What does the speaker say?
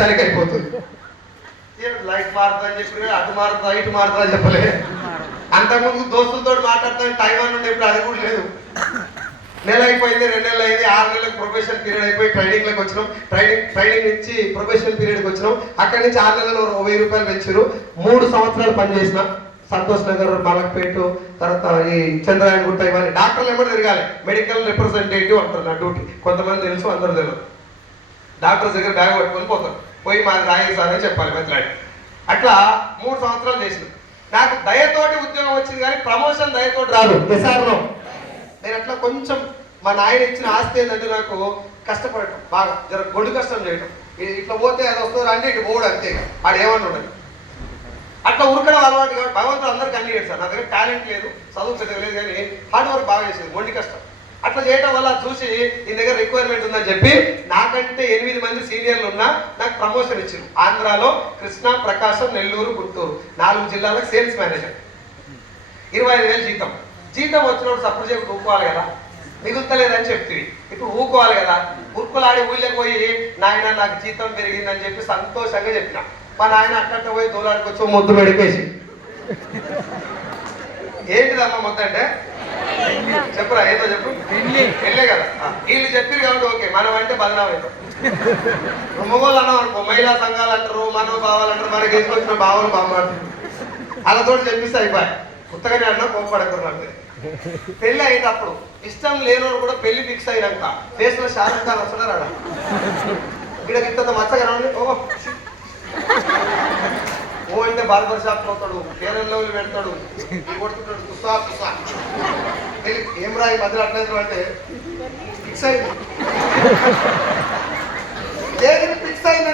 తనకి అయిపోతుంది. లైట్ మారుతుందని చెప్పి అటు మారుతుందా ఇటు మారుతుందా చెప్పలే. అంతకుముందు దోస్తులతో మాట్లాడుతాను టైం అని ఉండే, ఇప్పుడు అది కూడా లేదు. నెల అయిపోయింది, 2 నెలలు అయింది, 6 నెలలకు ప్రొఫెషనల్ పీరియడ్ అయిపోయి ట్రైనింగ్లోకి వచ్చినాం. ట్రైనింగ్ నుంచి ప్రొఫెషనల్ పీరియడ్కి వచ్చినాం. అక్కడి నుంచి 6 నెలలు 1000 రూపాయలు పెంచారు. 3 సంవత్సరాలు పనిచేసిన సంతోష్ నగర్, మలక్పేట, తర్వాత ఈ చంద్రాయణ గుట్ట, ఇవన్నీ డాక్టర్లు ఏమో తిరగాలి. మెడికల్ రిప్రజెంటేటివ్ అంటారు నా డ్యూటీ. కొంతమంది తెలుసు, అందరూ తెలియదు. డాక్టర్స్ దగ్గర బ్యాగ్ పట్టుకొని పోతారు, పోయి మాకు రాయి సార్ అని చెప్పాలి మెత్తలాడి. అట్లా 3 సంవత్సరాలు చేసిన. నాకు దయతోటి ఉద్యోగం వచ్చింది, కానీ ప్రమోషన్ దయతోటి రాదు. ఎస్ఆర్లో నేను అట్లా కొంచెం మా నాయన ఇచ్చిన ఆస్తి ఏంటంటే నాకు కష్టపడటం, బాగా జర గొడ్డు కష్టం చేయటం. ఇట్లా పోతే అది వస్తుంది అంటే ఇటు పోవడం అంతే, ఆడు ఏమన్నా ఉండదు. అట్లా ఉరకడం అలవాటు కాబట్టి భగవంతుడు అందరికీ అన్ని చేస్తాడు. నా దగ్గర టాలెంట్ లేదు, చదువు పెద్దగా లేదు, కానీ హార్డ్ వర్క్ బాగా చేసేది, మొండి కష్టం. అట్లా చేయడం వల్ల చూసి ఈ దగ్గర రిక్వైర్మెంట్ ఉందని చెప్పి నాకంటే 8 మంది సీనియర్లు ఉన్నా నాకు ప్రమోషన్ ఇచ్చింది. ఆంధ్రాలో కృష్ణా, ప్రకాశం, నెల్లూరు, గుంటూరు 4 జిల్లాలకు సేల్స్ మేనేజర్. 25,000 జీతం. జీతం వచ్చినప్పుడు సపోర్ట్ చేయకుండా ఊకోవాలి కదా, మిగులుతలేదని చెప్తివి. ఇప్పుడు ఊకోవాలి కదా, ఉరుకులాడి ఊళ్ళకి పోయి నాయన నాకు జీతం పెరిగిందని చెప్పి సంతోషంగా చెప్పిన. మా నాయన అట్ట పోయి దూలాడికొచ్చి ముద్దు పెడిపేసి, ఏంటిదమ్మా ముద్దు అంటే చెప్పురా, ఏదో చెప్పు, వెళ్ళే కదా. వీళ్ళు చెప్పారు కాబట్టి ఓకే, మనం అంటే బదనాం అవుతాం. మొగోళ్ళు అన్నాం అనుకో, మహిళా సంఘాలు అంటారు, మనోభావాలు అంటారు, మనకి వేసుకొచ్చిన భావాలు బాగుంటారు. అలాతో చెప్పిస్తే అయిపోయి కొత్తగానే అన్నా కోపడకున్నారు. పెళ్లి అయ్యేటప్పుడు ఇష్టం లేనివాడు కూడా పెళ్లి ఫిక్స్ అయినాక ఫేస్ లో షారుఖ్ ఖాన్ వస్తున్నారు. ఆడ వీళ్ళకి ఇంత మచ్చగా ఓ అంటే బార్బర్ షాప్ పోతాడు, కేరళలో పెడతాడు, కొడుతుంటాడు, కుసా కుసా. ఏం రా ఈ మధ్యలో అట్లేదు అంటే ఫిక్స్ అయింది. ఫిక్స్ అయింది